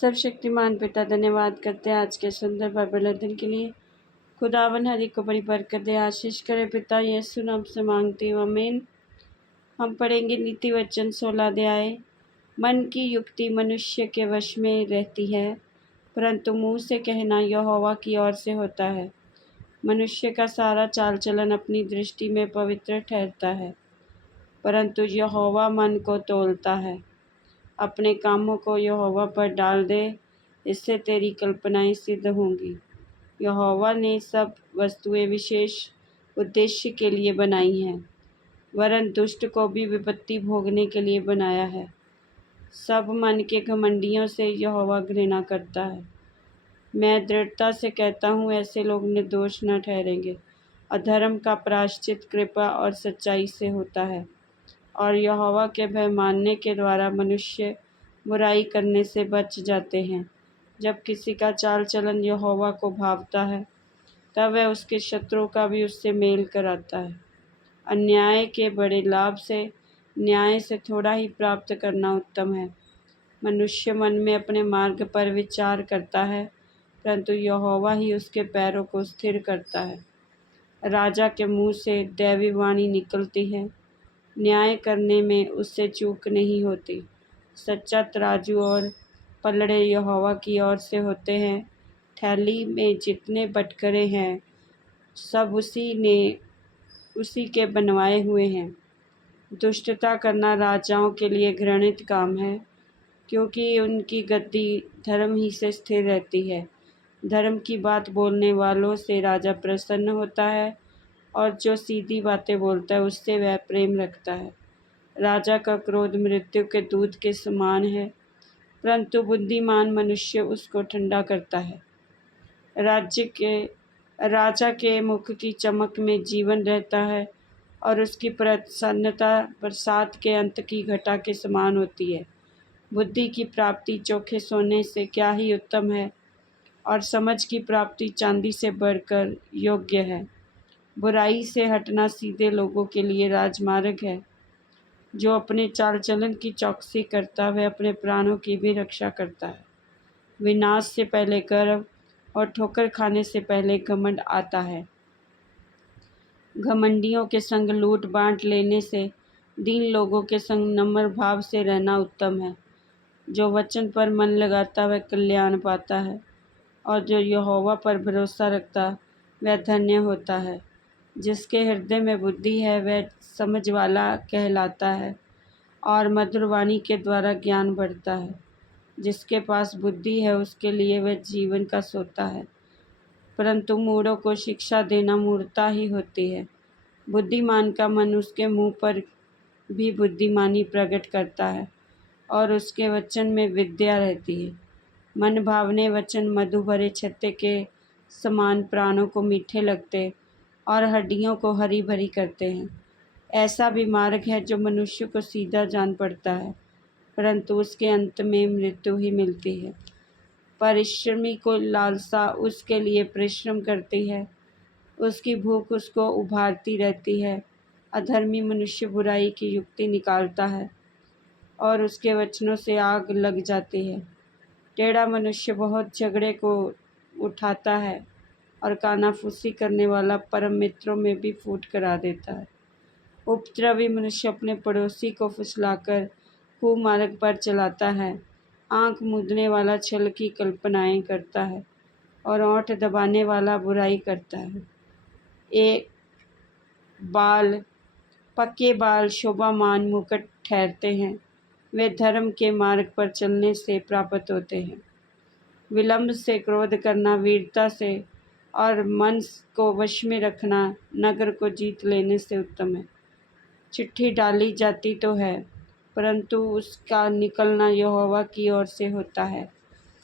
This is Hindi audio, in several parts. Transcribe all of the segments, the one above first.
सर्वशक्तिमान पिता धन्यवाद करते हैं आज के सुंदर बाइबल अध्ययन के लिए। खुदावन हर एक को बड़ी बरकत दे, आशीष करे पिता यीशु नाम से मांगती हूँ, आमीन। हम पढ़ेंगे नीति वचन 16 अध्याय। मन की युक्ति मनुष्य के वश में रहती है, परंतु मुंह से कहना यहोवा की ओर से होता है। मनुष्य का सारा चाल चलन अपनी दृष्टि में पवित्र ठहरता है, परंतु यहोवा मन को तौलता है। अपने कामों को यहोवा पर डाल दे, इससे तेरी कल्पनाएं सिद्ध होंगी। यहोवा ने सब वस्तुएं विशेष उद्देश्य के लिए बनाई हैं, वरन दुष्ट को भी विपत्ति भोगने के लिए बनाया है। सब मन के घमंडियों से यहोवा घृणा करता है। मैं दृढ़ता से कहता हूँ, ऐसे लोग निर्दोष न ठहरेंगे। अधर्म का प्रायश्चित कृपा और सच्चाई से होता है, और यहोवा के भय मानने के द्वारा मनुष्य बुराई करने से बच जाते हैं। जब किसी का चाल चलन यहोवा को भावता है, तब वह उसके शत्रुओं का भी उससे मेल कराता है। अन्याय के बड़े लाभ से न्याय से थोड़ा ही प्राप्त करना उत्तम है। मनुष्य मन में अपने मार्ग पर विचार करता है, परंतु यहोवा ही उसके पैरों को स्थिर करता है। राजा के मुंह से दैवी वाणी निकलती है, न्याय करने में उससे चूक नहीं होती। सच्चा तराजू और पलड़े यहोवा की ओर से होते हैं। थैली में जितने बटखरे हैं, सब उसी के बनवाए हुए हैं। दुष्टता करना राजाओं के लिए घृणित काम है, क्योंकि उनकी गद्दी धर्म ही से स्थिर रहती है। धर्म की बात बोलने वालों से राजा प्रसन्न होता है, और जो सीधी बातें बोलता है उससे वह प्रेम रखता है। राजा का क्रोध मृत्यु के दूध के समान है, परंतु बुद्धिमान मनुष्य उसको ठंडा करता है। राजा के मुख की चमक में जीवन रहता है, और उसकी प्रसन्नता बरसात के अंत की घटा के समान होती है। बुद्धि की प्राप्ति चोखे सोने से क्या ही उत्तम है, और समझ की प्राप्ति चांदी से बढ़कर योग्य है। बुराई से हटना सीधे लोगों के लिए राजमार्ग है। जो अपने चाल चलन की चौकसी करता वह अपने प्राणों की भी रक्षा करता है। विनाश से पहले गर्व और ठोकर खाने से पहले घमंड आता है। घमंडियों के संग लूट बांट लेने से दीन लोगों के संग नम्र भाव से रहना उत्तम है। जो वचन पर मन लगाता वह कल्याण पाता है, और जो यहोवा पर भरोसा रखता वह धन्य होता है। जिसके हृदय में बुद्धि है वह समझ वाला कहलाता है, और मधुर वाणी के द्वारा ज्ञान बढ़ता है। जिसके पास बुद्धि है उसके लिए वह जीवन का सोता है, परंतु मूढ़ों को शिक्षा देना मूर्खता ही होती है। बुद्धिमान का मन उसके मुंह पर भी बुद्धिमानी प्रकट करता है, और उसके वचन में विद्या रहती है। मन भावने वचन मधु भरे छत्ते के समान प्राणों को मीठे लगते, और हड्डियों को हरी भरी करते हैं। ऐसा भी मार्ग है जो मनुष्य को सीधा जान पड़ता है, परंतु उसके अंत में मृत्यु ही मिलती है। परिश्रमी को लालसा उसके लिए परिश्रम करती है, उसकी भूख उसको उभारती रहती है। अधर्मी मनुष्य बुराई की युक्ति निकालता है, और उसके वचनों से आग लग जाती है। टेढ़ा मनुष्य बहुत झगड़े को उठाता है, और कानाफूसी करने वाला परम मित्रों में भी फूट करा देता है। उपद्रवी मनुष्य अपने पड़ोसी को फुसलाकर कुमार्ग पर चलाता है। आंख मूंदने वाला छल की कल्पनाएं करता है, और ओंठ दबाने वाला बुराई करता है। पक्के बाल शोभामान मुकुट ठहरते हैं, वे धर्म के मार्ग पर चलने से प्राप्त होते हैं। विलंब से क्रोध करना वीरता से, और मन को वश में रखना नगर को जीत लेने से उत्तम है। चिट्ठी डाली जाती तो है, परंतु उसका निकलना यहोवा की ओर से होता है।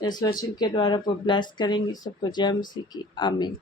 इस वचन के द्वारा वो ब्लेस करेंगे सबको। जय मसीह की आमीन।